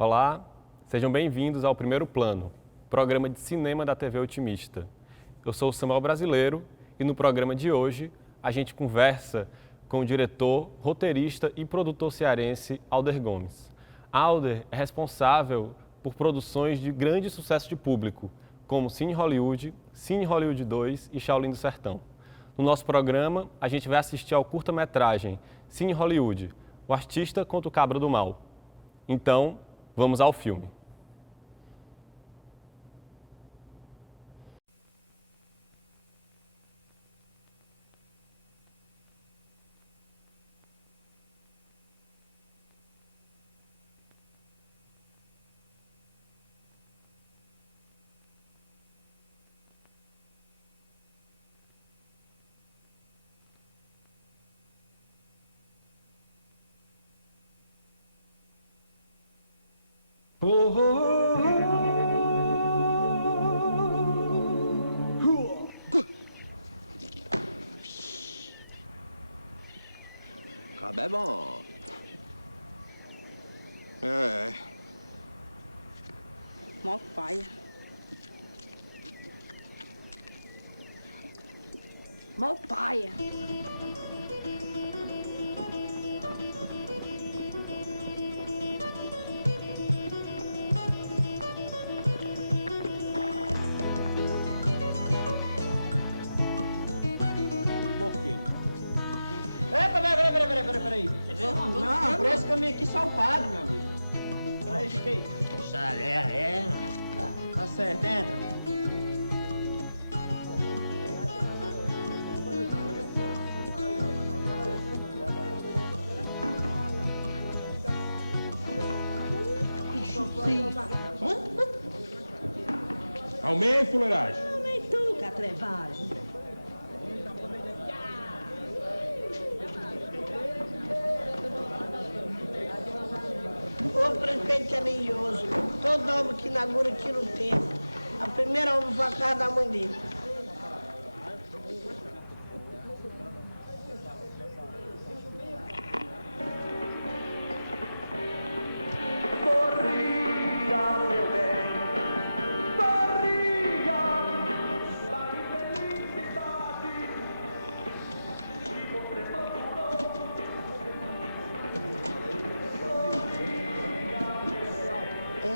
Olá, sejam bem-vindos ao Primeiro Plano, programa de cinema da TV Otimista. Eu sou o Samuel Brasileiro e no programa de hoje a gente conversa com o diretor, roteirista e produtor cearense Alder Gomes. Alder é responsável por produções de grande sucesso de público, como Cine Hollywood 2 e Shaolin do Sertão. No nosso programa, a gente vai assistir ao curta-metragem Cine Hollywood, O Artista contra o Cabra do Mal. Então, vamos ao filme. Cabo é bom. Mó paia. Mó paia. Peraí. Não, por esse caminho aqui só o padre, meu amigo. Aí, fiquei. Tá certo, entra. Aumenta, fuleiragem. Nem tu, catrevagem. O prefeito é religioso. Todo homem que inaugura tira o terço. A primeira obra foi a casa da mãe dele. Sorria, meu bem, sorria, sai felicidade que você procurou.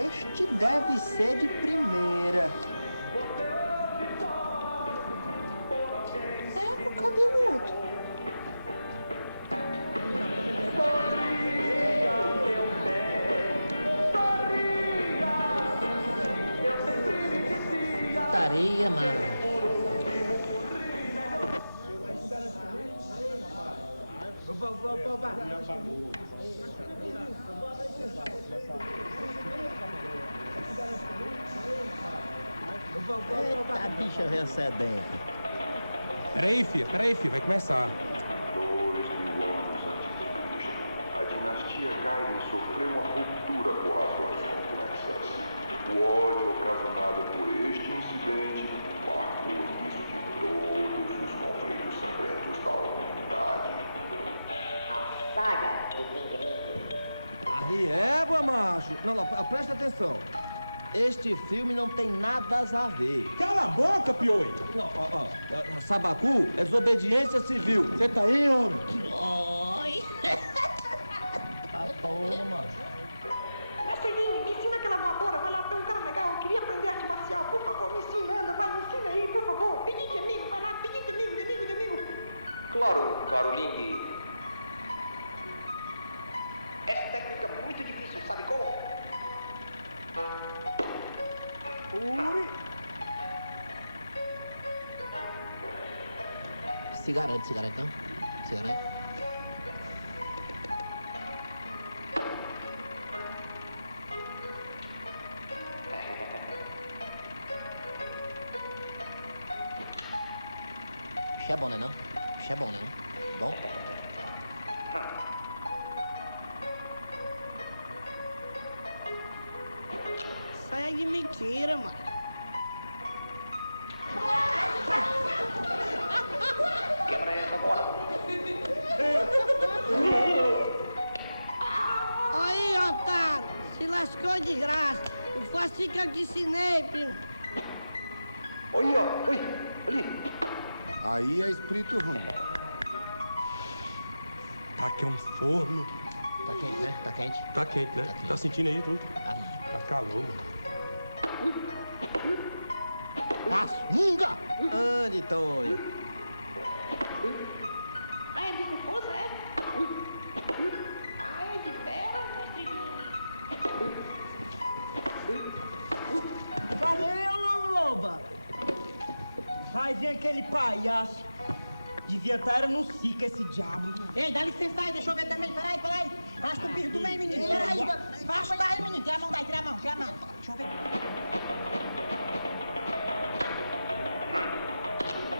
Este deve ser de primeira. Cadê o outro? Sorria, meu bem, sorria, eu sempre lhe dizia. Tareia, mano. Eita, bicha veio sedenta. Peraí, filha, vai começar. 2000 anos antes de Cristo, a dinastia Gaiden sofreu uma ruptura por razões complexas. O ódio ocasionado por este incidente marcou o início de todos os conflitos secretos da humanidade. A saga do Pinguim. Arriégua, macho. Não, presta atenção. Este filme não tem nada a ver. Cala a boca, pioi! Não, Sabacu é desobediência civil. Você tá aí, homem? Oi. Tá bom, mano. Marcelinho, me ensina aquela voadora. Vai lá, tem um cara legal. Eu queria aprender arte marcial. Por favor, me ensina. Vai, me ensina aí, por favor. Pedido de amigo, vai lá. Pedido de amigo. Claro, Caroline. Essa técnica é muito difícil, sabe como? Se garante não? Se garante? Bicho é bom, né não? Bicho é bom, né não? Bom? Saia de mentira, mano. Quebra essa agora. Aí, otário. Se lascou de graça. Não foi assim que eu te ensinei, primo. Oi, ó. Oi, ali. Aí é espírito ruim. Tá aqui um forno. Tá quente, né? Tá quente? Tá quente, né? Tá quente. Tá sentindo aí tudo? Ah, não. Tá calor, mano. Massunga! Ande, Tonho. Vai, Ed, com força, é? Ai, de pera, mestre. Valeu, Loba! Vai ver aquele palhaço. Devia estar no Sica esse diabo. Ei, dá licença aí, deixa eu ver também. Peraí. Basta o bicho do meio, menino. Peraí. Basta aí, menino. Tira a mão daí, tira a mão. Deixa eu ver.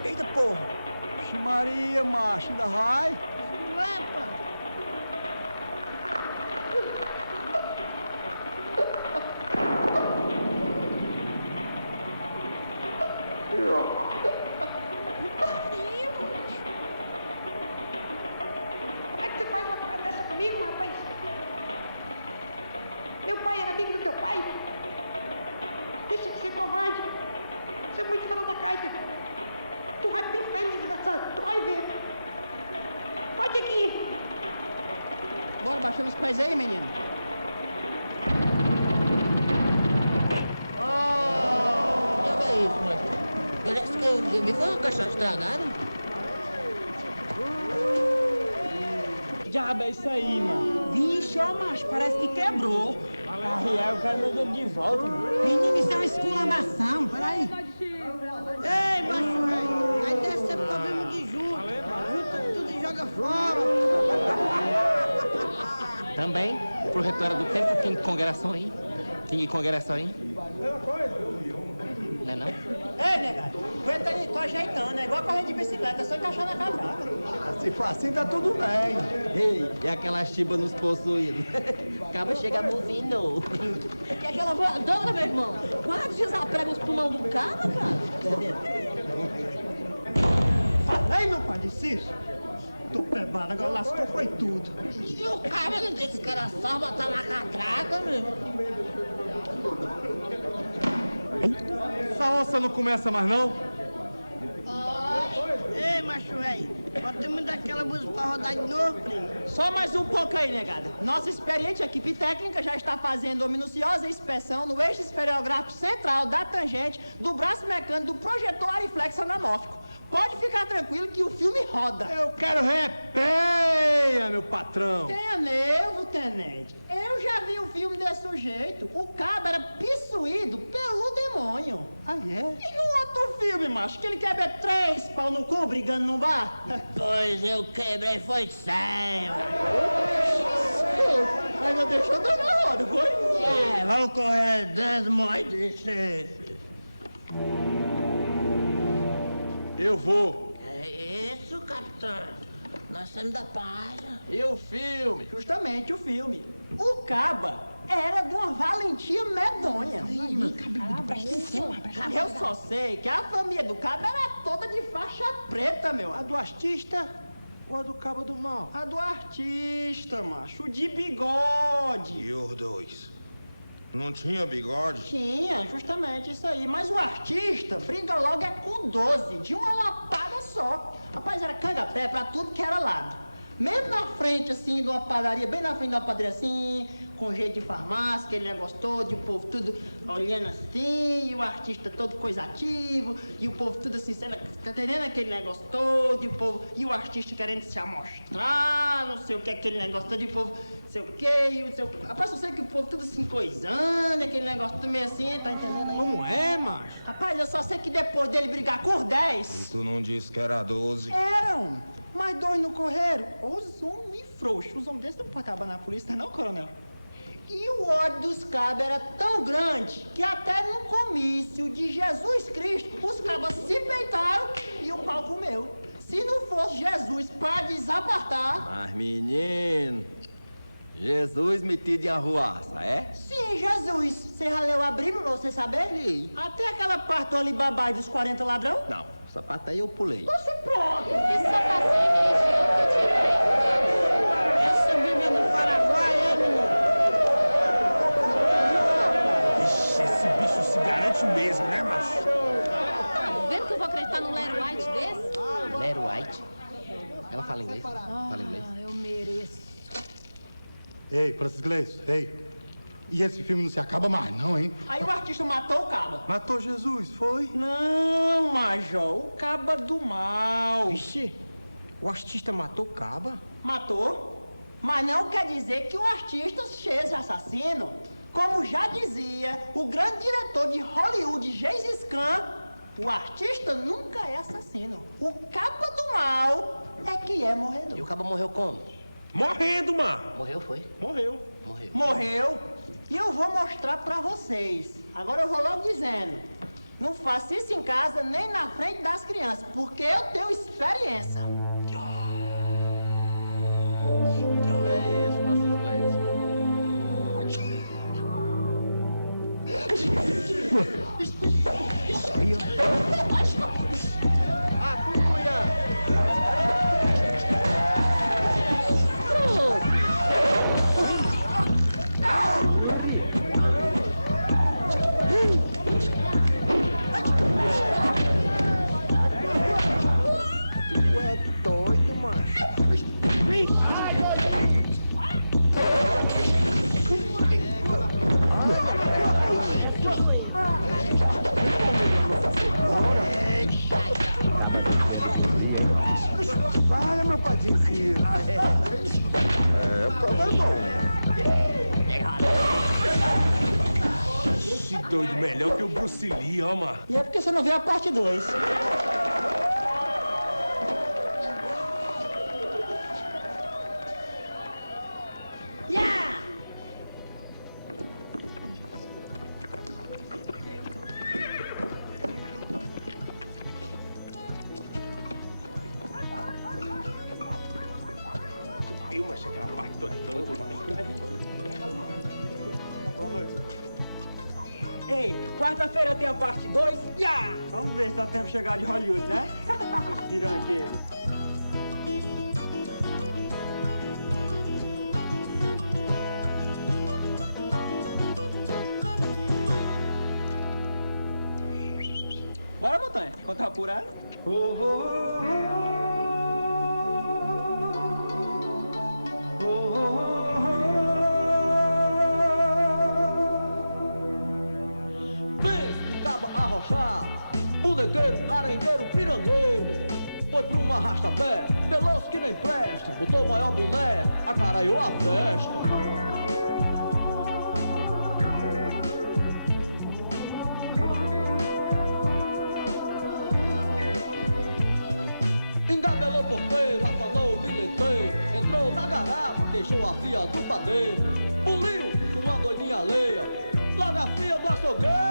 Eita porra! Maria, macho, ainda vai? Uepa! Como é que você faz uma coisa dessa comigo, rapaz? Meu pai era amigo do teu pai? Deixa de ser covarde. Você é muito fora da carta. Tu vai pro inferno, desgraçado. Tu vai ver. Pode aqui. Bora, baixando os pés aí, menino. Já vê isso, moleque. Parece que eu vi foi uma caixão estragada. Diabo é isso aí, mano. Vixe, ó, macho, parece que quebrou. Aí eu quero meu dinheiro de volta, mano. Menino, isso é uma exclamação. Peraí. Ei, macho, velho. Aí deve ser problema de junta tudo e joga fora. Também, pro retorno do tempo, King Congregação, hein? King Congregação, hein? Não é não? Ei, negado, aguenta aí, tô ajeitando. É igual correr de bicicleta, é só encaixar na catraca. Se for assim, tá tudo bem. Ei, é aquela chiba nos possuídos. Acaba chega buzindo. E aquela voadora, meu irmão? Quase desaprega os pulmão do cara, cara. Fala aí, meu padre Cício. Tô prebado, agora lascou foi tudo. E o cara não disse que era só botar na catraca, meu. Essa onça não começa mais, não? Ei, macho, velho. Bota me daquela música pra rodar de novo, primo. Só mais um pouco aí, negada. Nossa experiente equipe técnica já está fazendo uma minuciosa inspeção no eixo esferográfico central da tangente do braço mecânico do projetor Ariflex anamórfico. Pode ficar tranquilo que o filme roda. Eu quero repeia, meu patrão. Tenha nervo, tenente. Eu já vi o filme desse sujeito. O cabo era possuído pelo demônio. Ah, é? E no outro filme, macho, que ele quebra 3 pau no cu brigando num bar? Pois eu quebrei, foi 100. Mas não deixou dois na roda, foi? É, vamos correr 10 moedas de chefe. Eu vou. É isso, capitão. Nós somos da paz. E o filme? Justamente o filme. O Caba era de uma valentia medonha. Eu só sei que a família do Caba era toda de faixa preta, meu. A do artista ou a do Cabo do Mal? A do artista, macho. O de bigode. E os dois? Não tinha bigode? Tinha, justamente isso aí. Mas o artista briga logo é com 12, de uma lapada só. Rapaz, era canga-pé pra tudo que era lado. Mesmo na frente, assim, de uma padaria, bem na frente de uma padaria, assim, com jeito de farmácia, aquele negócio todo, e o povo tudo olhando assim, e o artista todo coisativo, e o povo tudo assim, tá entendendo aquele negócio todo, e o artista querendo se amostrar, não sei o que, aquele negócio todo, e o povo, não sei o que, e não sei o que. Rapaz, eu sei que o povo tudo assim, coisando, aquele negócio tudo meio assim, tá entendendo aí? Como é, macho? Rapaz, eu só sei que depois dele brigar com 10... E tu não disse que era 12? Eram! Mas 2 não correram. Os homens frouxos. Os homens desses não podem trabalhar na polícia, não, coronel? E o ódio dos cabos era tão grande que até no comício de Jesus Cristo, os cabos se peitaram e o pau comeu. Se não fosse Jesus para desapartar... Mas, menino, Jesus metido em arruaça, é? Sim, Jesus. Você já leu a Bíblia pra você saber? Li. Até aquela parte do Alibaba dos 40 ladrão? Não, essa parte aí eu pulei. Você pronto. Isso só passou em religião que eu tinha feito. Essa Bíblia do Paraguai, é, menino? Ela fala inglês? Fala inglês? Eu mereço. Ei, Francis Gleison, ei. E esse filme não se acaba mais não, hein? Aí o artista matou o caba. Matou Jesus, foi? Não, Major, o caba do mal. Vixe, o artista matou o caba? Matou, mas não quer dizer que o artista seja assassino. Como já dizia o grande diretor de Hollywood, Gengis Khan, o artista nunca é assassino. O caba do mal é que é morredor. E o caba morreu como? Morrendo, mano. Morreu, foi? Morreu. Morreu. E eu vou mostrar pra vocês. Agora eu vou logo dizendo. Não faça isso em casa nem na frente das crianças, porque eu tenho experiência. É isso, Francis Gleison. Tu é doido, mano. Olha, meu padrinho filho. É, o cabo é bom. Esse doido melhor que o Bruce Lee, ó, mano. E é porque você não viu a parte 2. Filma aquela parte toda. Ei, quarta-feira tem a parte 2. Vamos ver se dá tempo de chegar de Hollywood, né? Pirangueiro. Bora, Montanha. Quando tá apurado? Arrochado, bonequeiro, arengueiro, pirangueiro. Foi pra um arrasta-pé, veloz que nem presta. Botou o maior boneco, acaraiou a festa. Engabelou o porteiro, afanou o bilheteiro. Entrou na garapa, queixou a fia do padeiro. Puliu uma doidinha alheia, logo a fia do açougueiro.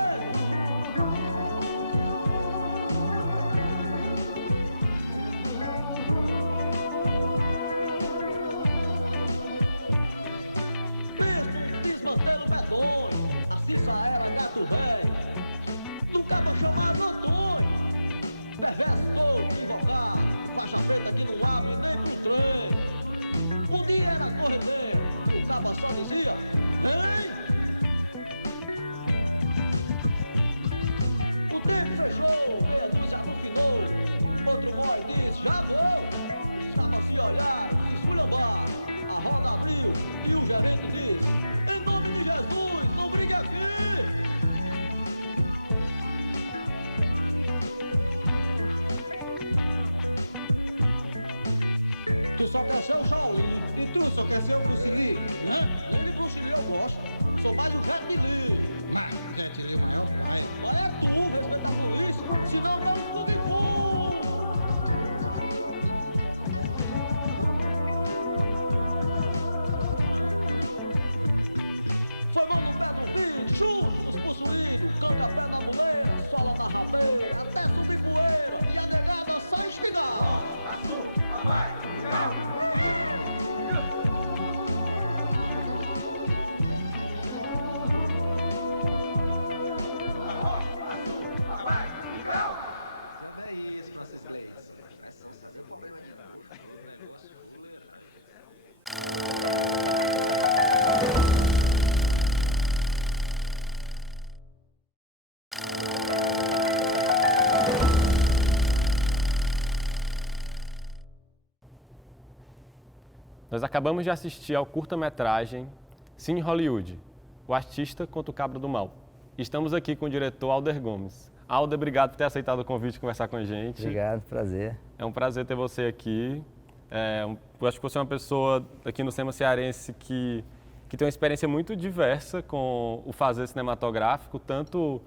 Desmantelo medonho, a Cissa era gato velho, no cabo chamado Antônio. Perverso todo, invocado, faixa preta que não abre nem pro trem. Um dia era corredeiro, o cabo só dizia, vem! O tempo fechou, meia dúzia alucinou, outro mói disse, já vou. Os cabas se olharam, se esculhambaram, a roda abriu e o gerente disse, em nome de Jesus, não brigue aqui! Tu só quer ser o Shaolin. E tu só quer ser o Bruce Lee? Né? Nem de Bruce Lee eu gosto. Sou mais o Jet Li. Mas Jet Li é o maior paia. Mas é tu, respeita a polícia, senão vamos Kung Fu. Foi mão no pé do vídeo, chute nos possuídos, canga pé na muleira, sola na rabeira, até subir poeira e a negada só instigar. Já é isso, Francis Gleison. Deu problema de novo. O negócio fuleiragem. Acabamos de assistir ao curta-metragem Cine Hollywood, O Artista contra o Cabra do Mal. Estamos aqui com o diretor Alder Gomes. Alder, obrigado por ter aceitado o convite de conversar com a gente. Obrigado, prazer. É um prazer ter você aqui. Eu acho que você é uma pessoa aqui no cinema cearense que tem uma experiência muito diversa com o fazer cinematográfico, tanto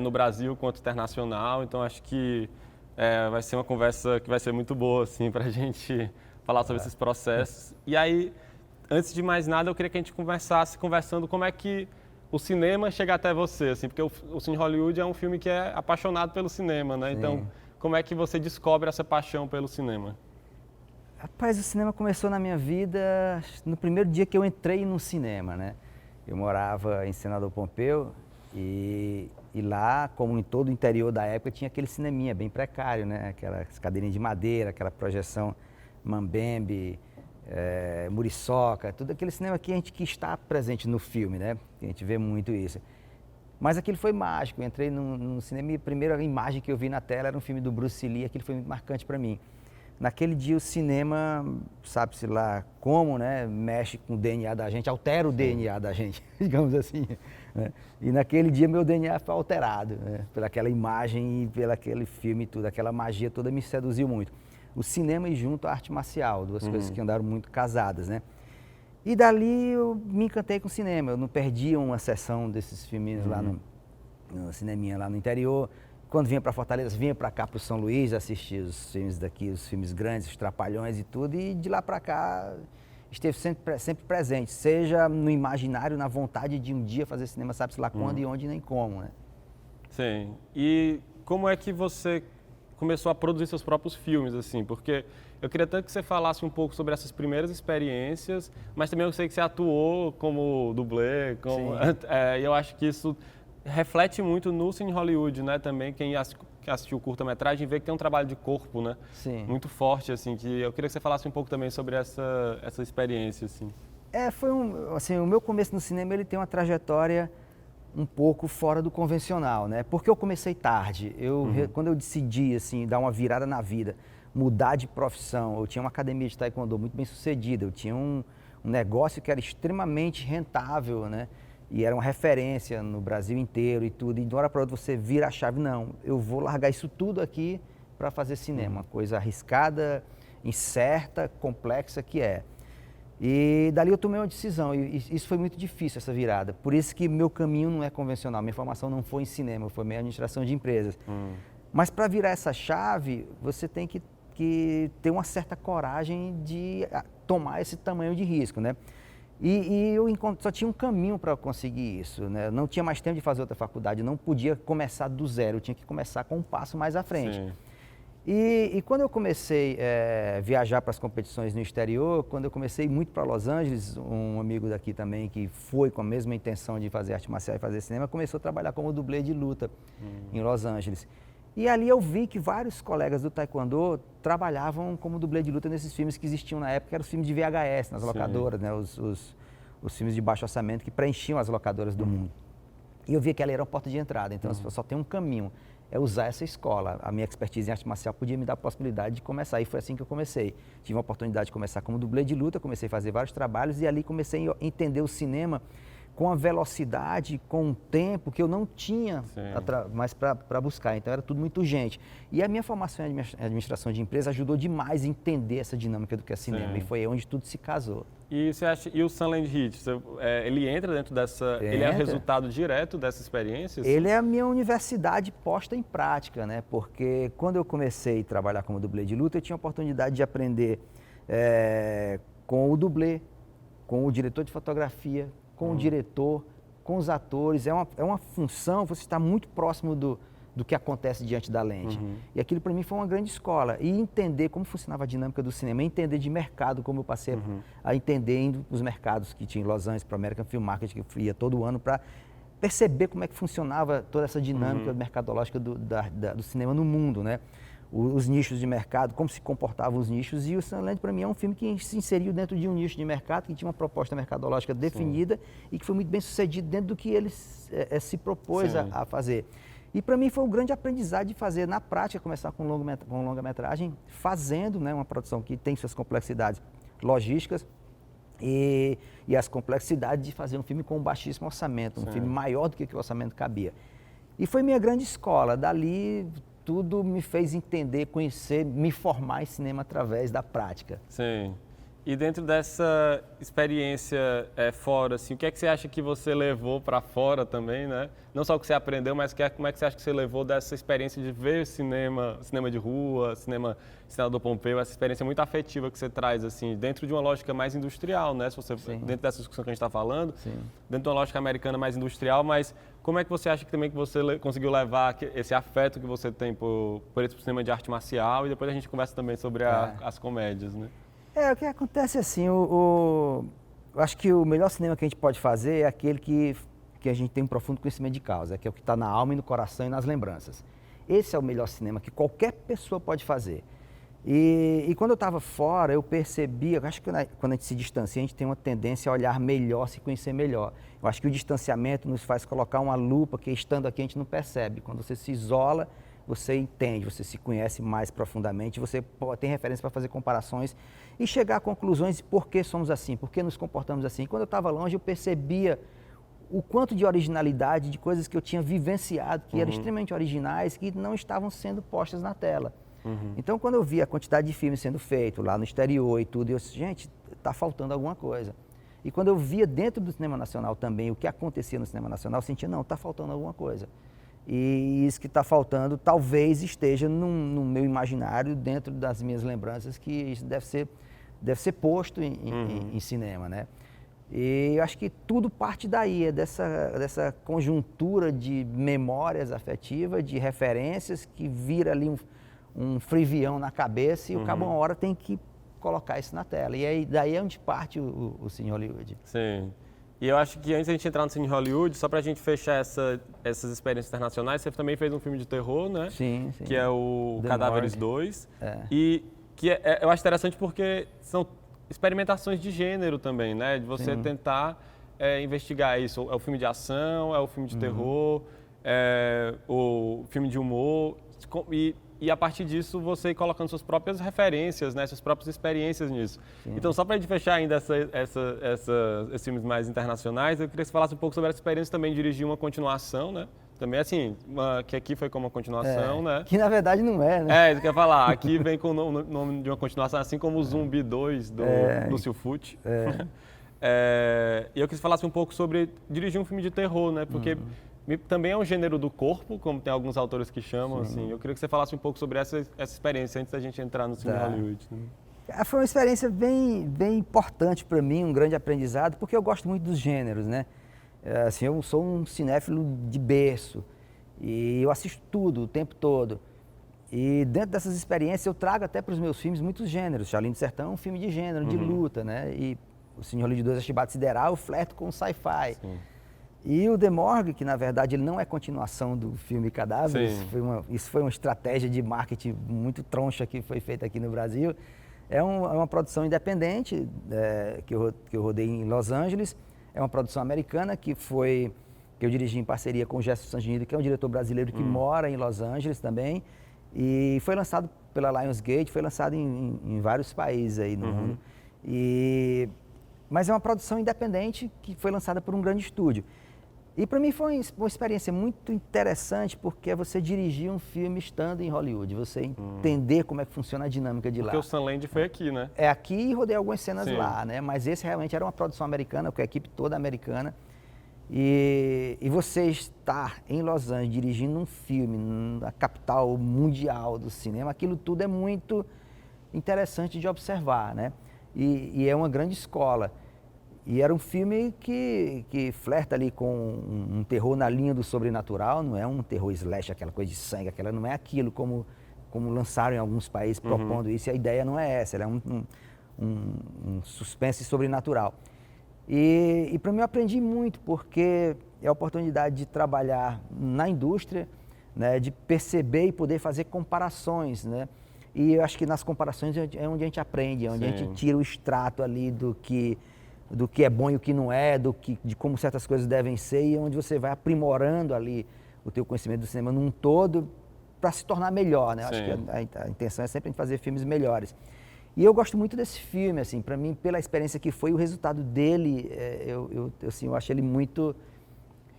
no Brasil quanto internacional. Então, acho que vai ser uma conversa que vai ser muito boa assim, para a gente falar sobre esses processos. E aí, antes de mais nada, eu queria que a gente começasse conversando como é que o cinema chega até você, assim, porque o Cine Hollywood é um filme que é apaixonado pelo cinema, né? Sim. Então, como é que você descobre essa paixão pelo cinema? Rapaz, o cinema começou na minha vida no primeiro dia que eu entrei no cinema, né? Eu morava em Senador Pompeu e lá, como em todo o interior da época, tinha aquele cineminha bem precário, né? Aquelas cadeirinhas de madeira, aquela projeção Mambembe, Muriçoca, tudo aquele cinema que a gente que está presente no filme, né? A gente vê muito isso. Mas aquilo foi mágico, eu entrei no cinema e a primeira imagem que eu vi na tela era um filme do Bruce Lee, aquilo foi muito marcante para mim. Naquele dia o cinema, sabe-se lá como, né, mexe com o DNA da gente, altera o DNA da gente, digamos assim. Né? E naquele dia meu DNA foi alterado, né, pelaquela imagem e pelaquele filme e tudo, aquela magia toda me seduziu muito. O cinema e junto a arte marcial, duas coisas que andaram muito casadas, né? E dali eu me encantei com o cinema, eu não perdia uma sessão desses filmes lá no cineminha lá no interior. Quando vinha para Fortaleza, vinha para cá, para o São Luís, assistir os filmes daqui, os filmes grandes, os Trapalhões e tudo, e de lá para cá esteve sempre presente, seja no imaginário, na vontade de um dia fazer cinema, sabe-se lá quando e onde nem como, né? Sim. E como é que você começou a produzir seus próprios filmes, assim? Porque eu queria tanto que você falasse um pouco sobre essas primeiras experiências, mas também eu sei que você atuou como dublê, e eu acho que isso reflete muito no Cine Hollywood, né? Também quem assistiu o curta-metragem vê que tem um trabalho de corpo, né? Sim. Muito forte, assim, que eu queria que você falasse um pouco também sobre essa experiência, assim. Foi assim, o meu começo no cinema, ele tem uma trajetória um pouco fora do convencional, né? Porque eu comecei tarde. Quando eu decidi, assim, dar uma virada na vida, mudar de profissão, eu tinha uma academia de taekwondo muito bem sucedida, eu tinha um negócio que era extremamente rentável, né? E era uma referência no Brasil inteiro e tudo. E de uma hora para outra você vira a chave, não, eu vou largar isso tudo aqui para fazer cinema. Uma coisa arriscada, incerta, complexa que é. E dali eu tomei uma decisão e isso foi muito difícil, essa virada. Por isso que meu caminho não é convencional, minha formação não foi em cinema, foi em administração de empresas. Mas para virar essa chave, você tem que ter uma certa coragem de tomar esse tamanho de risco, né? E eu só tinha um caminho para conseguir isso, né? Não tinha mais tempo de fazer outra faculdade, não podia começar do zero, eu tinha que começar com um passo mais à frente. Sim. E quando eu comecei a viajar para as competições no exterior, quando eu comecei muito para Los Angeles, um amigo daqui também que foi com a mesma intenção de fazer arte marcial e fazer cinema, começou a trabalhar como dublê de luta em Los Angeles. E ali eu vi que vários colegas do taekwondo trabalhavam como dublê de luta nesses filmes que existiam na época, que eram os filmes de VHS, nas locadoras, né? Os filmes de baixo orçamento que preenchiam as locadoras do mundo. E eu vi que ela era uma porta de entrada, então só tem um caminho, é usar essa escola. A minha expertise em arte marcial podia me dar a possibilidade de começar, e foi assim que eu comecei. Tive uma oportunidade de começar como dublê de luta, comecei a fazer vários trabalhos e ali comecei a entender o cinema com a velocidade, com o tempo que eu não tinha mais para buscar, então era tudo muito urgente. E a minha formação em administração de empresa ajudou demais a entender essa dinâmica do que é cinema, e foi aí onde tudo se casou. E você acha, e o Sunland Hit, ele entra dentro dessa, ele é o resultado direto dessa experiência? Assim? Ele é a minha universidade posta em prática, né? Porque quando eu comecei a trabalhar como dublê de luta, eu tinha a oportunidade de aprender com o dublê, com o diretor de fotografia, com o diretor, com os atores. É uma função, você está muito próximo do que acontece diante da lente. E aquilo para mim foi uma grande escola. E entender como funcionava a dinâmica do cinema, entender de mercado, como eu passei a entender indo para os mercados que tinha em Los Angeles, para o American Film Market, que eu ia todo ano para perceber como é que funcionava toda essa dinâmica mercadológica do cinema no mundo, né? Os nichos de mercado, como se comportavam os nichos, e o Sunland para mim é um filme que se inseriu dentro de um nicho de mercado, que tinha uma proposta mercadológica definida e que foi muito bem sucedido dentro do que ele se propôs a fazer. E para mim foi um grande aprendizado de fazer na prática, começar com longa-metragem, fazendo, né, uma produção que tem suas complexidades logísticas, e as complexidades de fazer um filme com um baixíssimo orçamento, um Sim. filme maior do que o orçamento cabia. E foi minha grande escola. Dali, tudo me fez entender, conhecer, me formar em cinema através da prática. Sim. E dentro dessa experiência fora, assim, o que é que você acha que você levou para fora também, né? Não só o que você aprendeu, mas como é que você acha que você levou dessa experiência de ver cinema de rua, cinema Senador Pompeu, essa experiência muito afetiva que você traz, assim, dentro de uma lógica mais industrial, né? Se você, dentro dessa discussão que a gente está falando, dentro de uma lógica americana mais industrial, mas como é que você acha que também que você conseguiu levar esse afeto que você tem por esse cinema de arte marcial, e depois a gente conversa também sobre as comédias, né? O que acontece assim, eu acho que o melhor cinema que a gente pode fazer é aquele que a gente tem um profundo conhecimento de causa, que é o que está na alma e no coração e nas lembranças. Esse é o melhor cinema que qualquer pessoa pode fazer. E quando eu estava fora, eu percebia, eu acho que quando a gente se distancia, a gente tem uma tendência a olhar melhor, se conhecer melhor. Eu acho que o distanciamento nos faz colocar uma lupa que, estando aqui, a gente não percebe. Quando você se isola, você entende, você se conhece mais profundamente, você tem referência para fazer comparações e chegar a conclusões de por que somos assim, por que nos comportamos assim. Quando eu estava longe, eu percebia o quanto de originalidade, de coisas que eu tinha vivenciado, que eram extremamente originais, que não estavam sendo postas na tela. Então, quando eu via a quantidade de filmes sendo feito lá no exterior e tudo, eu disse, gente, está faltando alguma coisa. E quando eu via dentro do cinema nacional também o que acontecia no cinema nacional, eu sentia, não, está faltando alguma coisa. E isso que está faltando talvez esteja no meu imaginário, dentro das minhas lembranças, que isso deve ser posto em cinema, né? E eu acho que tudo parte daí, é dessa conjuntura de memórias afetivas, de referências, que vira ali um frivião na cabeça e o cabo uma hora tem que colocar isso na tela. E aí, daí é onde parte o Cine Hollywood. Sim. E eu acho que antes da gente entrar no Cine Hollywood, só pra gente fechar essas experiências internacionais, você também fez um filme de terror, né? Sim. Que é o The Cadáveres Morgue. 2. E que eu acho interessante porque são experimentações de gênero também, né? De você tentar investigar isso. É o filme de ação, é o filme de terror, é o filme de humor. E a partir disso, você ir colocando suas próprias referências, né? Suas próprias experiências nisso. Então, só para a gente fechar ainda esses filmes mais internacionais, eu queria que você falasse um pouco sobre essa experiência também de dirigir uma continuação, né? Também, assim, que aqui foi como uma continuação, né? Que, na verdade, não é, né? Isso que eu ia falar. Aqui vem com o nome de uma continuação, assim como o Zumbi 2 do Lúcio Fucci. E eu quis falar um pouco sobre dirigir um filme de terror, né? Porque também é um gênero do corpo, como tem alguns autores que chamam, assim. Eu queria que você falasse um pouco sobre essa experiência antes da gente entrar no Cine Hollywood. Né? Foi uma experiência bem importante para mim, um grande aprendizado, porque eu gosto muito dos gêneros, né? Assim, eu sou um cinéfilo de berço e eu assisto tudo o tempo todo. E dentro dessas experiências eu trago até para os meus filmes muitos gêneros. Charlinho do Sertão é um filme de gênero, de luta, né? E o Cine Hollywood 2, a Chibata Sideral, eu flerto com sci-fi. E o The Morgue, que na verdade ele não é continuação do filme Cadáveres, isso foi uma estratégia de marketing muito troncha que foi feita aqui no Brasil. É uma produção independente que eu rodei em Los Angeles. É uma produção americana que eu dirigi em parceria com o Gerson Sanginida, que é um diretor brasileiro que mora em Los Angeles também. E foi lançado pela Lionsgate, foi lançado em vários países aí no mundo. Mas é uma produção independente que foi lançada por um grande estúdio. E para mim foi uma experiência muito interessante, porque é você dirigir um filme estando em Hollywood, você entender como é que funciona a dinâmica de lá. Porque o Sunland foi aqui, né? É aqui e rodei algumas cenas lá, né? Mas esse realmente era uma produção americana, com a equipe toda americana. E você estar em Los Angeles dirigindo um filme na capital mundial do cinema, aquilo tudo é muito interessante de observar, né? E é uma grande escola. E era um filme que flerta ali com um terror na linha do sobrenatural, não é um terror slash, aquela coisa de sangue, não é aquilo como lançaram em alguns países propondo isso, e a ideia não é essa, ela é um suspense sobrenatural. E para mim eu aprendi muito, porque é a oportunidade de trabalhar na indústria, né, de perceber e poder fazer comparações, né? E eu acho que nas comparações é onde a gente aprende, é onde a gente tira o extrato ali do que é bom e o que não é, de como certas coisas devem ser, e onde você vai aprimorando ali o teu conhecimento do cinema num todo para se tornar melhor, né? Eu acho que a intenção é sempre fazer filmes melhores. E eu gosto muito desse filme, assim, para mim, pela experiência que foi, o resultado dele, eu acho ele muito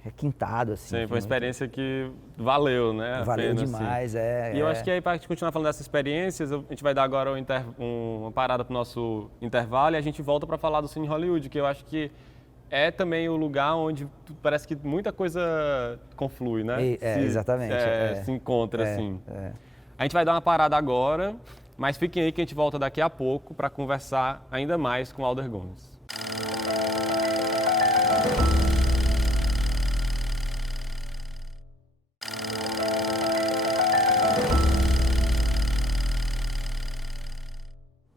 requintado, assim. Sim, foi uma experiência que valeu, né? Valeu pena, demais, assim. E eu acho que aí, para continuar falando dessas experiências, a gente vai dar agora uma parada para o nosso intervalo e a gente volta para falar do Cine Hollywood, que eu acho que é também o lugar onde parece que muita coisa conflui, né? Exatamente. Se encontra, assim. A gente vai dar uma parada agora, mas fiquem aí que a gente volta daqui a pouco para conversar ainda mais com o Alder Gomes.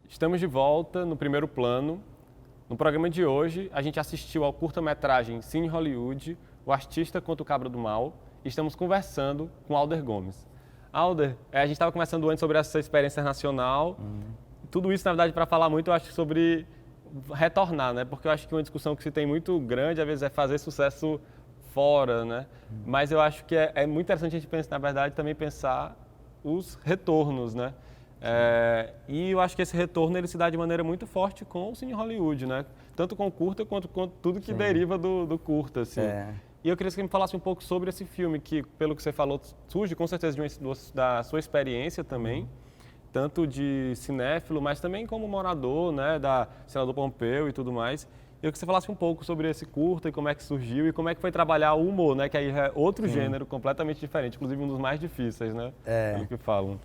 Estamos de volta no primeiro plano. No programa de hoje, a gente assistiu ao curta-metragem Cine Hollywood, O Artista contra o Cabra do Mal, e estamos conversando com Alder Gomes. Alder, a gente estava conversando antes sobre essa experiência nacional. Tudo isso, na verdade, para falar muito, eu acho, sobre retornar, né? Porque eu acho que uma discussão que se tem muito grande, às vezes, é fazer sucesso fora, né? Mas eu acho que é muito interessante a gente pensar, na verdade, também pensar os retornos, né? E eu acho que esse retorno ele se dá de maneira muito forte com o Cine Hollywood, né? Tanto com o curta quanto com tudo que deriva do curta, assim. E eu queria que você me falasse um pouco sobre esse filme, que, pelo que você falou, surge com certeza da sua experiência também, tanto de cinéfilo, mas também como morador, né, da Senador Pompeu e tudo mais. Eu queria que você falasse um pouco sobre esse curta e como é que surgiu e como é que foi trabalhar o humor, né? Que aí é outro gênero completamente diferente, inclusive um dos mais difíceis, né? Pelo que falam.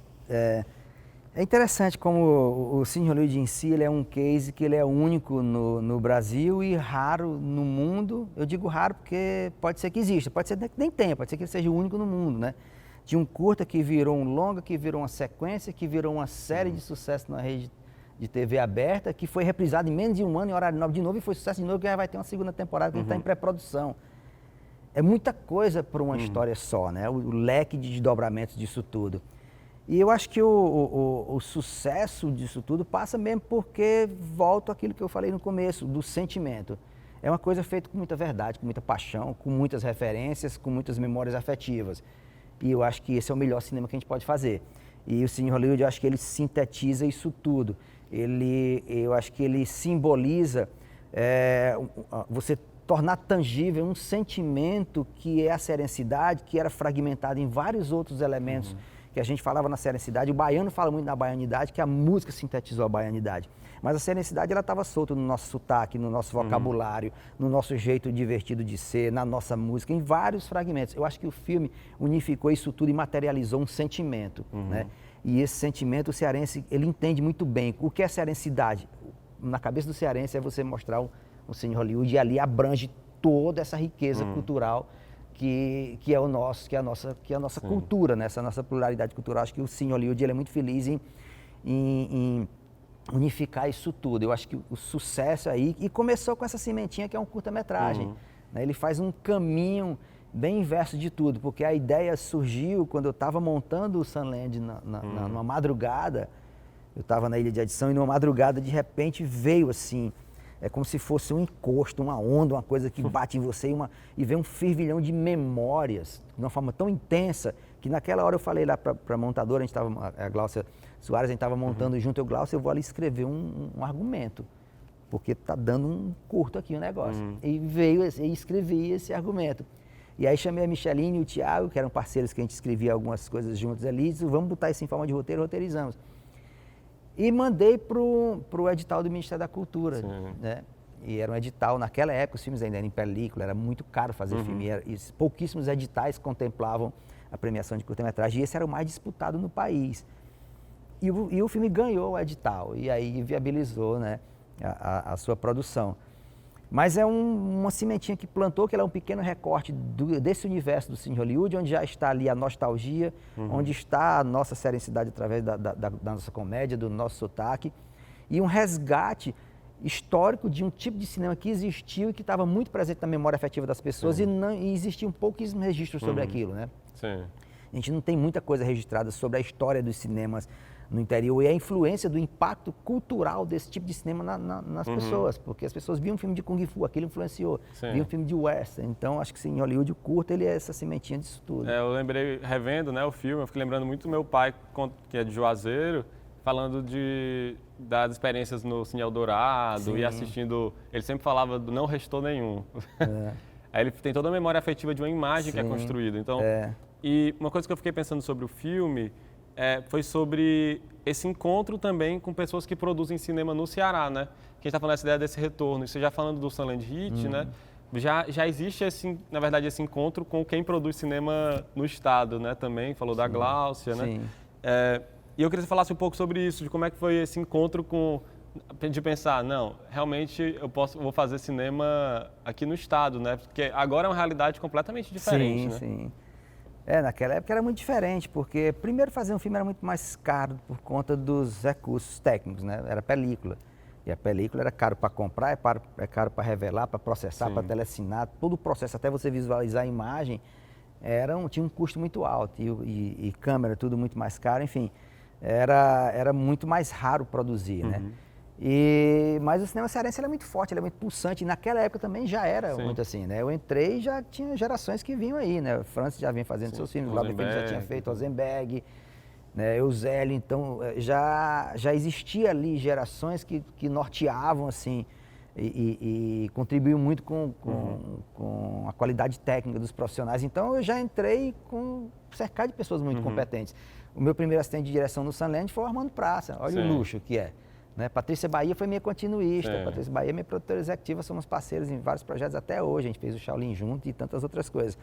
É interessante como o Cine Hollywood em si ele é um case que ele é único no Brasil e raro no mundo. Eu digo raro porque pode ser que exista, pode ser que nem tenha, pode ser que ele seja o único no mundo, né? De um curta que virou um longa, que virou uma sequência, que virou uma série de sucesso na rede de TV aberta, que foi reprisado em menos de um ano em horário novo de novo e foi sucesso de novo, que já vai ter uma segunda temporada que está em pré-produção. É muita coisa para uma história só, né? O leque de desdobramentos disso tudo. E eu acho que o sucesso disso tudo passa mesmo porque volta àquilo que eu falei no começo, do sentimento. É uma coisa feita com muita verdade, com muita paixão, com muitas referências, com muitas memórias afetivas. E eu acho que esse é o melhor cinema que a gente pode fazer. E o Cine Hollywood, eu acho que ele sintetiza isso tudo. Eu acho que ele simboliza você tornar tangível um sentimento que é a serenidade, que era fragmentado em vários outros elementos que a gente falava na serenidade. O baiano fala muito na baianidade, que a música sintetizou a baianidade. Mas a serenidade ela estava solta no nosso sotaque, no nosso vocabulário, no nosso jeito divertido de ser, na nossa música, em vários fragmentos. Eu acho que o filme unificou isso tudo e materializou um sentimento, né? E esse sentimento, o cearense, ele entende muito bem. O que é serenidade? Na cabeça do cearense é você mostrar o Cine Hollywood e ali abrange toda essa riqueza cultural que é o nosso, que é a nossa cultura, né? Essa nossa pluralidade cultural. Acho que o Cine Hollywood ele é muito feliz em unificar isso tudo. Eu acho que o sucesso aí, e começou com essa sementinha que é um curta-metragem, né? Ele faz um caminho bem inverso de tudo, porque a ideia surgiu quando eu estava montando o Sunland numa madrugada. Eu estava na ilha de edição e numa madrugada de repente veio assim, é como se fosse um encosto, uma onda, uma coisa que bate em você e vem um fervilhão de memórias de uma forma tão intensa que naquela hora eu falei lá para a montadora, a Gláucia Soares, a gente estava montando junto, eu vou ali escrever um argumento, porque está dando um curto aqui o negócio. E escrevi esse argumento. E aí chamei a Micheline e o Thiago, que eram parceiros que a gente escrevia algumas coisas juntos ali, e disse, vamos botar isso em forma de roteiro, roteirizamos. E mandei para o edital do Ministério da Cultura, né? E era um edital, naquela época os filmes ainda eram em película, era muito caro fazer filme, e pouquíssimos editais contemplavam a premiação de curta-metragem, e esse era o mais disputado no país. E o filme ganhou o edital, e aí viabilizou, né, a sua produção. Mas é uma sementinha que plantou, que ela é um pequeno recorte desse universo do Cine Hollywood, onde já está ali a nostalgia, onde está a nossa serenidade através da nossa comédia, do nosso sotaque, e um resgate histórico de um tipo de cinema que existiu e que estava muito presente na memória afetiva das pessoas e existiam pouquíssimos registros sobre aquilo, né? A gente não tem muita coisa registrada sobre a história dos cinemas no interior e a influência do impacto cultural desse tipo de cinema nas pessoas, porque as pessoas viam um filme de Kung Fu, aquilo influenciou, viam um filme de Western, então acho que em Hollywood o curto ele é essa sementinha disso tudo. Eu lembrei, revendo, né, o filme, eu fiquei lembrando muito do meu pai, que é de Juazeiro, falando das experiências no Cine Eldorado e assistindo. Ele sempre falava do não restou nenhum. Aí ele tem toda a memória afetiva de uma imagem que é construída. Então, e uma coisa que eu fiquei pensando sobre o filme foi sobre esse encontro também com pessoas que produzem cinema no Ceará, né? Que a gente está falando essa ideia desse retorno. E você já falando do Sunland Hit, né? Já existe, na verdade, esse encontro com quem produz cinema no estado, né? Também falou da Gláucia, né? E eu queria que você falasse um pouco sobre isso, de como é que foi esse encontro de pensar, não, realmente vou fazer cinema aqui no estado, né? Porque agora é uma realidade completamente diferente, né? Sim. Naquela época era muito diferente, porque primeiro fazer um filme era muito mais caro por conta dos recursos técnicos, né? Era película. E a película era caro para comprar, é caro para revelar, para processar, para telecinar. Todo o processo, até você visualizar a imagem, tinha um custo muito alto. E câmera, tudo muito mais caro, enfim. Era muito mais raro produzir, né? Mas o cinema cearense era muito forte, ele é muito pulsante. E naquela época também já era muito assim, né? Eu entrei e já tinha gerações que vinham aí, né? O Francis já vinha fazendo seus filmes, o Glauber Filho já tinha feito, o Rosenberg, né? Eusélio. Então já existia ali gerações que norteavam, assim, e contribuiu muito com a qualidade técnica dos profissionais. Então eu já entrei cercado de pessoas muito competentes. O meu primeiro assistente de direção no Sunland foi o Armando Praça, olha o luxo que é. Né? Patrícia Bahia foi minha continuista, Patrícia Bahia é minha produtora executiva, somos parceiros em vários projetos até hoje, a gente fez o Shaolin junto e tantas outras coisas.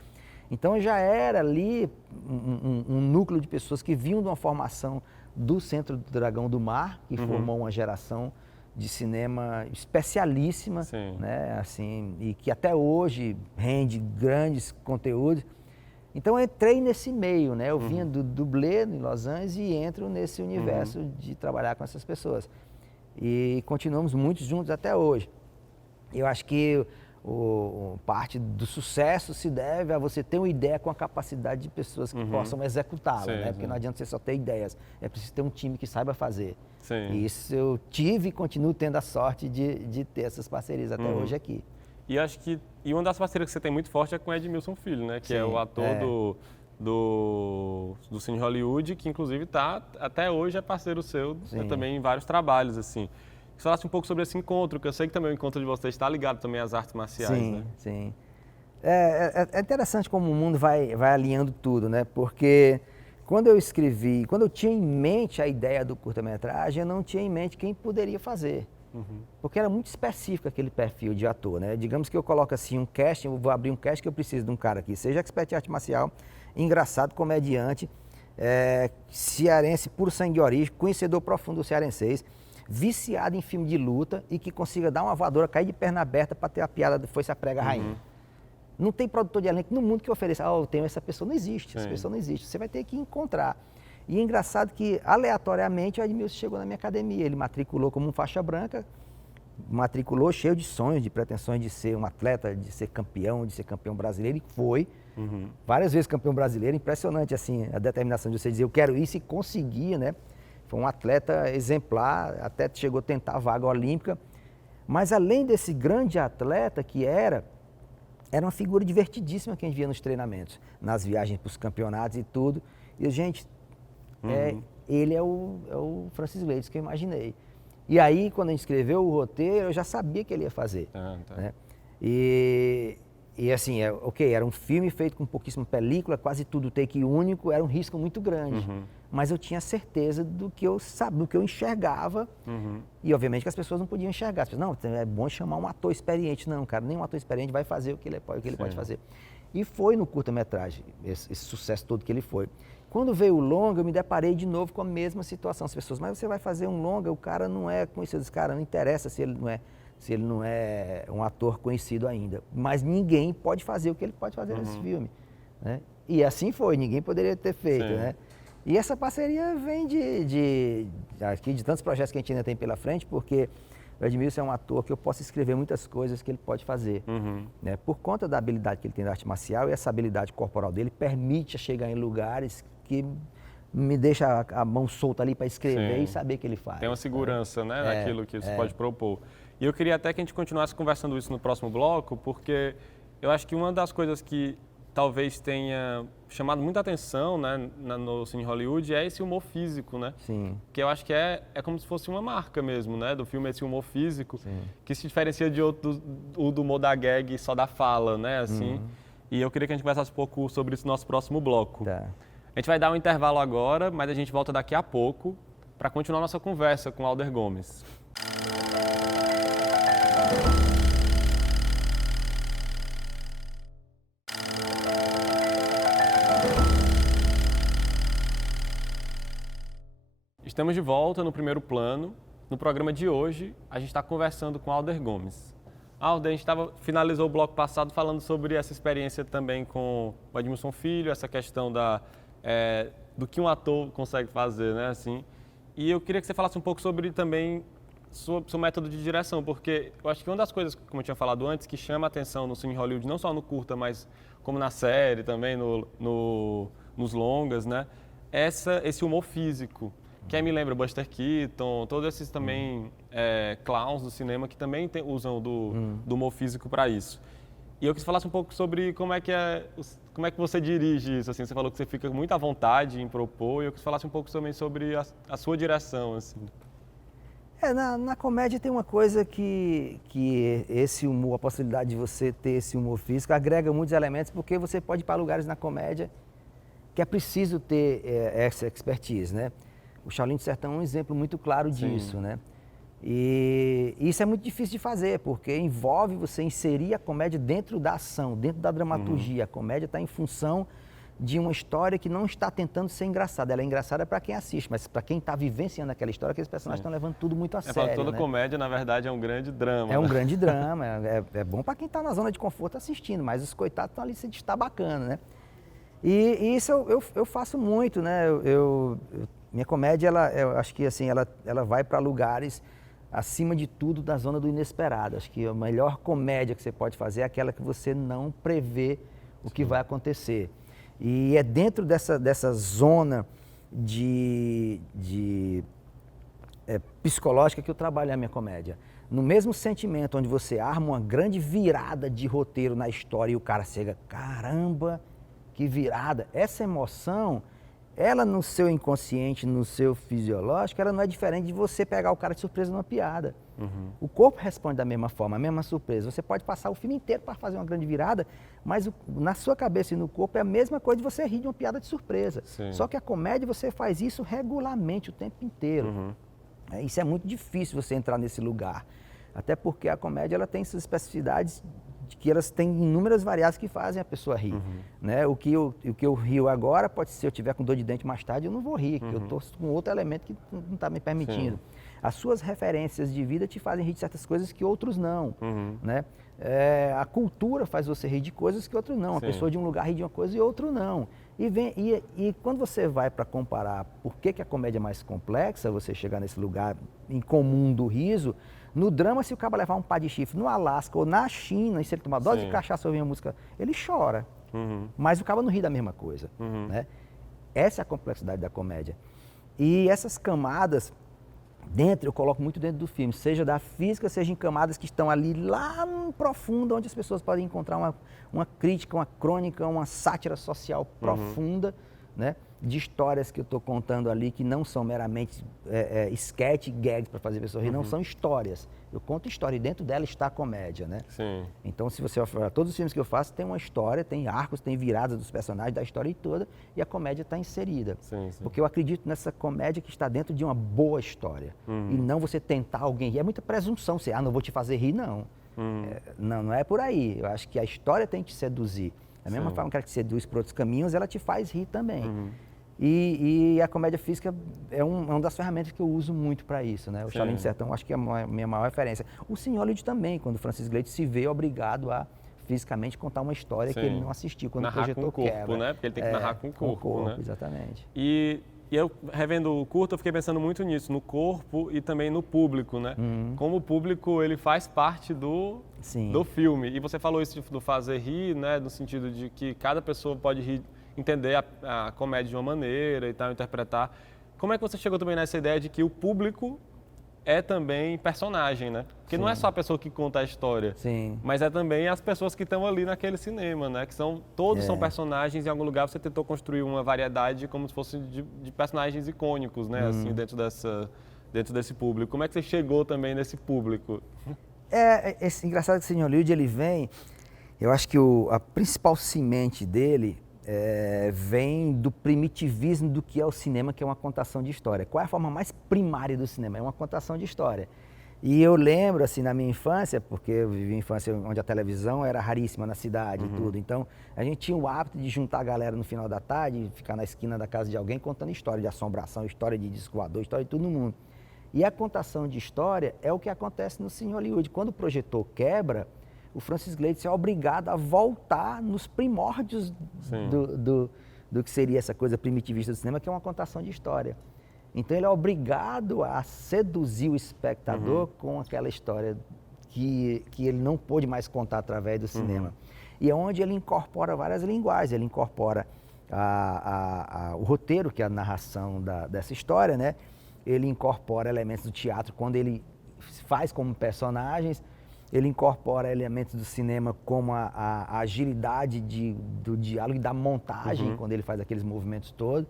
Então já era ali um núcleo de pessoas que vinham de uma formação do Centro do Dragão do Mar, que formou uma geração de cinema especialíssima, né? Assim, e que até hoje rende grandes conteúdos. Então eu entrei nesse meio, né? Eu vinha do dublê em Los Angeles e entro nesse universo de trabalhar com essas pessoas. E continuamos muito juntos até hoje. Eu acho que parte do sucesso se deve a você ter uma ideia com a capacidade de pessoas que possam executá-la, né? Porque não adianta você só ter ideias, é preciso ter um time que saiba fazer. E isso eu tive e continuo tendo a sorte de ter essas parcerias até hoje aqui. E acho que uma das parcerias que você tem muito forte é com o Edmilson Filho, né? Que é o ator do Cine Hollywood, que inclusive até hoje é parceiro seu também em vários trabalhos, assim. Você falasse um pouco sobre esse encontro, que eu sei que também o encontro de vocês está ligado também às artes marciais, né? Sim. É interessante como o mundo vai alinhando tudo, né? Porque quando eu tinha em mente a ideia do curta-metragem, eu não tinha em mente quem poderia fazer. Porque era muito específico aquele perfil de ator, né? Digamos que eu coloco assim um casting, eu vou abrir um casting que eu preciso de um cara que seja expert em arte marcial, engraçado, comediante, cearense, puro sangue de origem, conhecedor profundo do cearenseis, viciado em filme de luta e que consiga dar uma voadora, cair de perna aberta para ter a piada do Foi-se a Prega Rainha. Não tem produtor de elenco no mundo que ofereça, eu tenho essa pessoa, não existe, essa pessoa não existe, você vai ter que encontrar. E é engraçado que, aleatoriamente, o Edmilson chegou na minha academia, ele matriculou como um faixa branca, matriculou cheio de sonhos, de pretensões de ser um atleta, de ser campeão brasileiro, e foi. Várias vezes campeão brasileiro, impressionante assim, a determinação de você dizer, eu quero isso e conseguia, né? Foi um atleta exemplar, até chegou a tentar a vaga olímpica, mas além desse grande atleta que era uma figura divertidíssima que a gente via nos treinamentos, nas viagens para os campeonatos e tudo, e gente, ele é o Francis Gleides que eu imaginei. E aí, quando a gente escreveu o roteiro, eu já sabia que ele ia fazer. Né? E assim, era um filme feito com pouquíssima película, quase tudo take único, era um risco muito grande. Mas eu tinha certeza do que eu sabia, do que eu enxergava. E obviamente que as pessoas não podiam enxergar. As pessoas, não, é bom chamar um ator experiente. Não, cara, nenhum ator experiente vai fazer o que ele pode fazer. E foi no curta-metragem, esse sucesso todo que ele foi. Quando veio o longa, eu me deparei de novo com a mesma situação. As pessoas, mas você vai fazer um longa, o cara não é conhecido, esse cara não interessa se ele não é um ator conhecido ainda. Mas ninguém pode fazer o que ele pode fazer nesse filme. Né? E assim foi, ninguém poderia ter feito. Né? E essa parceria vem de tantos projetos que a gente ainda tem pela frente, porque o Edmilson é um ator que eu posso escrever muitas coisas que ele pode fazer. Né? Por conta da habilidade que ele tem na arte marcial, e essa habilidade corporal dele permite chegar em lugares que me deixa a mão solta ali para escrever e saber o que ele faz. Tem uma segurança, né, naquilo que você pode propor. E eu queria até que a gente continuasse conversando isso no próximo bloco, porque eu acho que uma das coisas que talvez tenha chamado muita atenção, né, no Cine Hollywood é esse humor físico, né? Sim. Que eu acho que é como se fosse uma marca mesmo, né, do filme, esse humor físico, Sim. que se diferencia de outro, do humor da gag só da fala, né, assim. E eu queria que a gente conversasse um pouco sobre isso no nosso próximo bloco. Tá. A gente vai dar um intervalo agora, mas a gente volta daqui a pouco para continuar nossa conversa com Alder Gomes. Estamos de volta no Primeiro Plano. No programa de hoje, a gente está conversando com Alder Gomes. Alder, a gente finalizou o bloco passado falando sobre essa experiência também com o Edmilson Filho, essa questão do que um ator consegue fazer, né, assim. E eu queria que você falasse um pouco sobre também seu método de direção, porque eu acho que uma das coisas, como eu tinha falado antes, que chama a atenção no Cine Hollywood, não só no curta, mas como na série também, nos longas, né, esse humor físico. Que me lembra Buster Keaton, todos esses também clowns do cinema que também usam do humor físico para isso. E eu quis falar um pouco sobre como é que você dirige isso, assim. Você falou que você fica muito à vontade em propor, e eu quis falar um pouco também sobre a sua direção, assim. Na comédia tem uma coisa que esse humor, a possibilidade de você ter esse humor físico, agrega muitos elementos, porque você pode ir para lugares na comédia que é preciso ter essa expertise, né? O Shaolin do Sertão é um exemplo muito claro disso, né? E isso é muito difícil de fazer, porque envolve você inserir a comédia dentro da ação, dentro da dramaturgia. A comédia está em função de uma história que não está tentando ser engraçada. Ela é engraçada para quem assiste, mas para quem está vivenciando aquela história, aqueles personagens estão levando tudo muito a sério. Toda comédia, na verdade, é um grande drama. É um grande drama. É bom para quem está na zona de conforto assistindo, mas os coitados estão ali se destacando, né? E isso eu faço muito, né? Minha comédia, eu acho que assim, ela vai para lugares, acima de tudo, da zona do inesperado. Acho que a melhor comédia que você pode fazer é aquela que você não prevê o que vai acontecer. E é dentro dessa zona psicológica que eu trabalho a minha comédia. No mesmo sentimento onde você arma uma grande virada de roteiro na história e o cara chega, caramba, que virada. Essa emoção, ela no seu inconsciente, no seu fisiológico, ela não é diferente de você pegar o cara de surpresa numa piada. O corpo responde da mesma forma, a mesma surpresa. Você pode passar o filme inteiro para fazer uma grande virada, mas na sua cabeça e no corpo é a mesma coisa de você rir de uma piada de surpresa. Sim. Só que a comédia, você faz isso regularmente o tempo inteiro. Isso é muito difícil você entrar nesse lugar. Até porque a comédia ela tem suas especificidades, que elas têm inúmeras variáveis que fazem a pessoa rir. Né? O que eu rio agora, pode ser, se eu tiver com dor de dente mais tarde, eu não vou rir, porque eu estou com outro elemento que não está me permitindo. Sim. As suas referências de vida te fazem rir de certas coisas que outros não. Né? A cultura faz você rir de coisas que outros não. Sim. A pessoa de um lugar ri de uma coisa e outro não. E quando você vai para comparar por que a comédia é mais complexa, você chegar nesse lugar em comum do riso, no drama, se o cara levar um pá de chifre no Alasca ou na China, e se ele tomar dose de cachaça ou ouvir uma música, ele chora. Mas o cara não ri da mesma coisa. Né? Essa é a complexidade da comédia. E essas camadas, eu coloco muito dentro do filme, seja da física, seja em camadas que estão ali lá no profundo, onde as pessoas podem encontrar uma crítica, uma crônica, uma sátira social profunda, né? De histórias que eu estou contando ali que não são meramente sketch gags para fazer a pessoa rir, não são histórias. Eu conto história e dentro dela está a comédia, né? Sim. Então, se você olhar todos os filmes que eu faço, tem uma história, tem arcos, tem viradas dos personagens, da história toda, e a comédia está inserida. Sim. Porque eu acredito nessa comédia que está dentro de uma boa história. E não você tentar alguém rir. É muita presunção, você, não vou te fazer rir, não. Não é por aí. Eu acho que a história tem que te seduzir. Da mesma forma que ela te seduz por outros caminhos, ela te faz rir também. E a comédia física é uma das ferramentas que eu uso muito para isso, né? O Shaolin do Sertão, acho que é a minha maior referência. O Cine Hollywood também, quando o Francis Leite se vê obrigado a fisicamente contar uma história que ele não assistiu, quando narrar o projetor com o corpo, quebra. Né? Porque ele tem que narrar com o corpo, né? Exatamente. E eu, revendo o curto, eu fiquei pensando muito nisso, no corpo e também no público, né? Como o público, ele faz parte do filme. E você falou isso do fazer rir, né? No sentido de que cada pessoa pode rir, entender a comédia de uma maneira e tal, interpretar. Como é que você chegou também nessa ideia de que o público é também personagem, né? Porque não é só a pessoa que conta a história, mas é também as pessoas que estão ali naquele cinema, né? Que todos são personagens, em algum lugar você tentou construir uma variedade como se fosse de personagens icônicos, né? Assim, dentro desse público. Como é que você chegou também nesse público? É engraçado que o Cine Hollywood, ele vem, eu acho que a principal semente dele vem do primitivismo do que é o cinema, que é uma contação de história. Qual é a forma mais primária do cinema? É uma contação de história. E eu lembro, assim, na minha infância, porque eu vivi uma infância onde a televisão era raríssima na cidade e tudo, então a gente tinha o hábito de juntar a galera no final da tarde, ficar na esquina da casa de alguém contando história de assombração, história de disco voador, história de todo mundo. E a contação de história é o que acontece no Cine Hollywood. Quando o projetor quebra, o Francis Gleitson é obrigado a voltar nos primórdios do que seria essa coisa primitivista do cinema, que é uma contação de história. Então ele é obrigado a seduzir o espectador com aquela história que ele não pôde mais contar através do cinema. E é onde ele incorpora várias linguagens. Ele incorpora o roteiro, que é a narração dessa história, né? Ele incorpora elementos do teatro quando ele faz como personagens. Ele incorpora elementos do cinema como a agilidade do diálogo e da montagem, quando ele faz aqueles movimentos todos.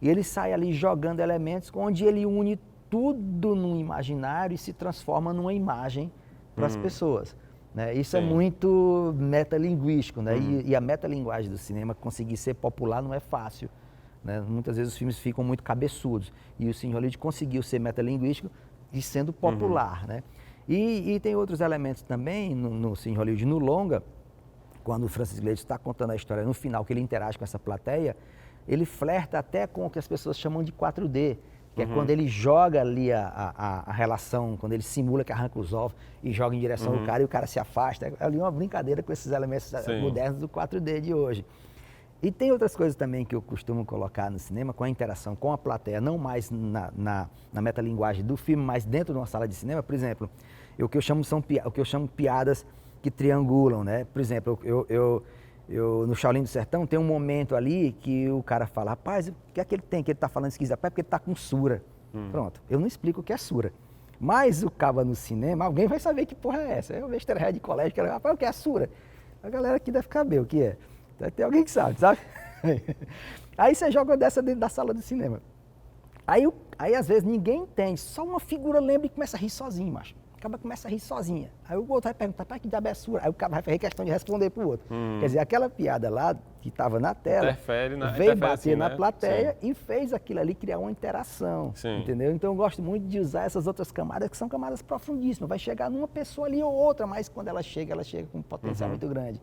E ele sai ali jogando elementos onde ele une tudo num imaginário e se transforma numa imagem para as pessoas, né? Isso é muito metalinguístico, né? E a metalinguagem do cinema, conseguir ser popular não é fácil, né? Muitas vezes os filmes ficam muito cabeçudos. E o Cine Hollywood conseguiu ser metalinguístico e sendo popular, né? E tem outros elementos também no Cine Hollywood, no longa, quando o Francis Gleitson está contando a história no final, que ele interage com essa plateia, ele flerta até com o que as pessoas chamam de 4D, que é quando ele joga ali a relação, quando ele simula que arranca os ovos e joga em direção ao cara e o cara se afasta. É ali uma brincadeira com esses elementos modernos do 4D de hoje. E tem outras coisas também que eu costumo colocar no cinema, com a interação com a plateia, não mais na metalinguagem do filme, mas dentro de uma sala de cinema. Por exemplo, o que eu chamo piadas que triangulam, né? Por exemplo, no Shaolin do Sertão tem um momento ali que o cara fala, rapaz, o que é que ele tem, que ele tá falando esquisito? É porque ele tá com sura. Pronto, eu não explico o que é sura. Mas o caba no cinema, alguém vai saber que porra é essa. Eu vejo terra de colégio, que rapaz, o que é sura? A galera aqui deve caber o que é. Tem alguém que sabe? Aí você joga dessa dentro da sala do cinema. Aí às vezes ninguém entende, só uma figura lembra e começa a rir sozinho, macho. O cara começa a rir sozinha. Aí o outro vai perguntar, pai, que diabo é sura? Aí o cara vai fazer questão de responder pro outro. Quer dizer, aquela piada lá, que estava na tela, veio bater na plateia e fez aquilo ali criar uma interação, entendeu? Então eu gosto muito de usar essas outras camadas, que são camadas profundíssimas. Vai chegar numa pessoa ali ou outra, mas quando ela chega com um potencial muito grande.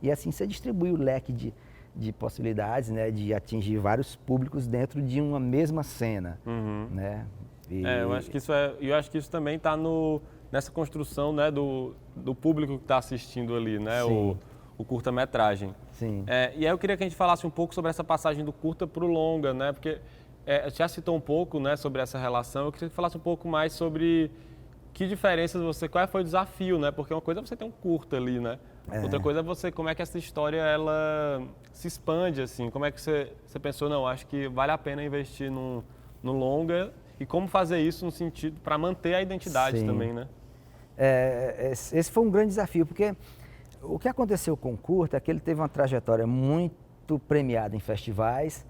E assim você distribui o leque de possibilidades, né, de atingir vários públicos dentro de uma mesma cena, né? Eu acho que isso também está nessa construção, né, do público que está assistindo ali, né, o curta-metragem. E aí eu queria que a gente falasse um pouco sobre essa passagem do curta para o longa, né, porque já citou um pouco, né, sobre essa relação. Eu queria que você falasse um pouco mais sobre que diferenças qual foi o desafio, né, porque uma coisa é você ter um curta ali, né, outra coisa é como é que essa história ela se expande, assim, como é que você pensou, não, acho que vale a pena investir no longa. E como fazer isso no sentido para manter a identidade também, né? Esse foi um grande desafio, porque o que aconteceu com o curta é que ele teve uma trajetória muito premiada em festivais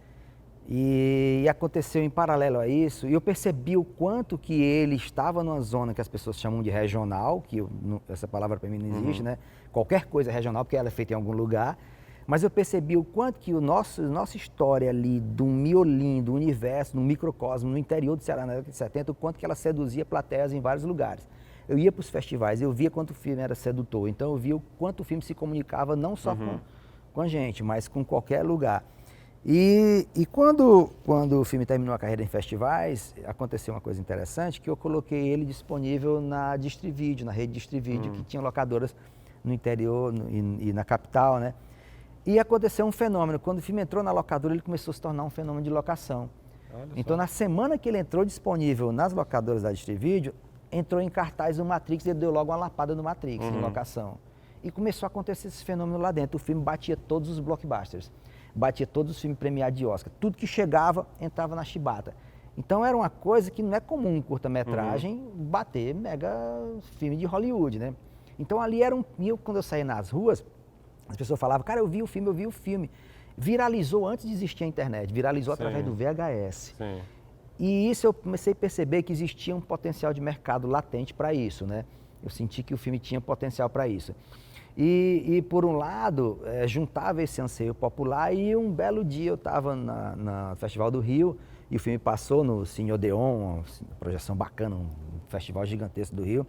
e aconteceu em paralelo a isso, e eu percebi o quanto que ele estava numa zona que as pessoas chamam de regional, que essa palavra para mim não existe, né? Qualquer coisa é regional, porque ela é feita em algum lugar. Mas eu percebi o quanto que nossa história ali, do miolim, do universo, no microcosmo, no interior do Ceará na década de 70, o quanto que ela seduzia plateias em vários lugares. Eu ia para os festivais, eu via quanto o filme era sedutor, então eu via o quanto o filme se comunicava não só com a gente, mas com qualquer lugar. E quando o filme terminou a carreira em festivais, aconteceu uma coisa interessante, que eu coloquei ele disponível na Distrivídeo, na rede Distrivídeo, que tinha locadoras no interior e na capital, né? E aconteceu um fenômeno, quando o filme entrou na locadora, ele começou a se tornar um fenômeno de locação. Então, na semana que ele entrou disponível nas locadoras da Distrivídeo, entrou em cartaz o Matrix e ele deu logo uma lapada no Matrix, em locação. E começou a acontecer esse fenômeno lá dentro. O filme batia todos os blockbusters, batia todos os filmes premiados de Oscar. Tudo que chegava, entrava na chibata. Então era uma coisa que não é comum um curta-metragem bater mega filme de Hollywood, né? Então ali era quando eu saía nas ruas, as pessoas falavam, cara, eu vi o filme. Viralizou antes de existir a internet, viralizou através do VHS. Sim. E isso eu comecei a perceber que existia um potencial de mercado latente para isso, né? Eu senti que o filme tinha potencial para isso. E por um lado, juntava esse anseio popular e um belo dia eu estava no Festival do Rio e o filme passou no Cine Odeon, uma projeção bacana, um festival gigantesco do Rio.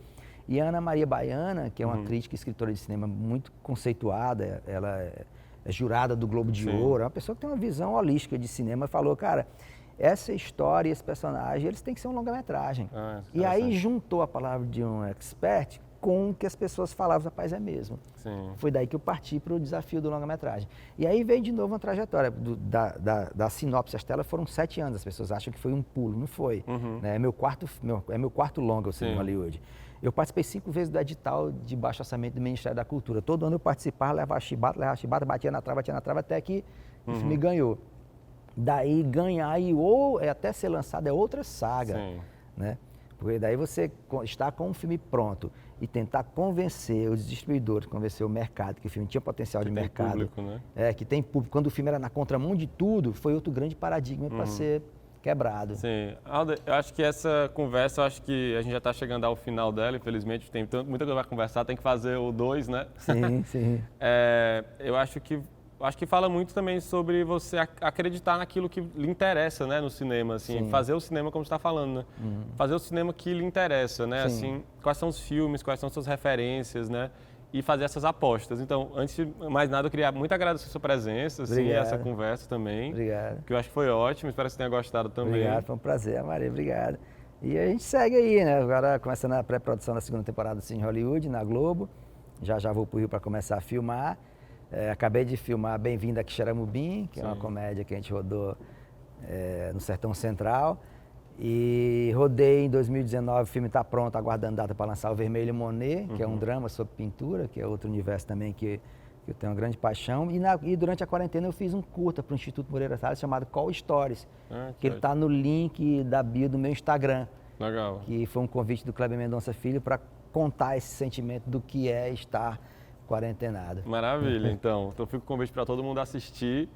E a Ana Maria Baiana, que é uma crítica e escritora de cinema muito conceituada, ela é jurada do Globo de Ouro, é uma pessoa que tem uma visão holística de cinema, falou, cara, essa história, esse personagem, eles têm que ser um longa-metragem. E aí juntou a palavra de um expert com o que as pessoas falavam, rapaz, é mesmo. Sim. Foi daí que eu parti para o desafio do longa-metragem. E aí veio de novo uma trajetória. Da sinopse às telas foram 7 anos. As pessoas acham que foi um pulo, não foi. Né? É meu quarto longa o cinema Hollywood. Eu participei 5 vezes do edital de baixo orçamento do Ministério da Cultura. Todo ano eu participava, levava chibata, batia na trava, até que o filme ganhou. Daí ganhar e até ser lançado é outra saga. Né? Porque daí você está com um filme pronto e tentar convencer os distribuidores, convencer o mercado, que o filme tinha potencial de mercado. Público, né? Que tem público. Quando o filme era na contramão de tudo, foi outro grande paradigma para ser quebrado. Sim. Alder, eu acho que essa conversa, a gente já está chegando ao final dela, infelizmente, tem muita coisa para conversar, tem que fazer o 2, né? Sim, sim. Eu acho que fala muito também sobre você acreditar naquilo que lhe interessa, né, no cinema, assim, fazer o cinema como você está falando, né? Fazer o cinema que lhe interessa, né? Assim, quais são os filmes, quais são suas referências, né? E fazer essas apostas. Então, antes de mais nada, eu queria muito agradecer a sua presença, assim, essa conversa também. Obrigado. Que eu acho que foi ótimo, espero que você tenha gostado também. Obrigado, foi um prazer, Maria, obrigado. E a gente segue aí, né? Agora começando a pré-produção da 2ª temporada do Cine Hollywood, na Globo. Já vou pro Rio para começar a filmar. Acabei de filmar Bem-vindo a Quixeramobim, que é uma comédia que a gente rodou no Sertão Central. E rodei em 2019, o filme está pronto, aguardando data para lançar o Vermelho Monet, que é um drama sobre pintura, que é outro universo também que eu tenho uma grande paixão. E durante a quarentena eu fiz um curta para o Instituto Moreira Salles chamado Call Stories, que ele está no link da bio do meu Instagram. Legal. Que foi um convite do Kleber Mendonça Filho para contar esse sentimento do que é estar quarentenado. Maravilha, então fica o convite para todo mundo assistir.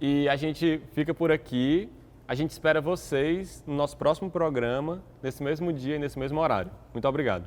E a gente fica por aqui. A gente espera vocês no nosso próximo programa, nesse mesmo dia e nesse mesmo horário. Muito obrigado.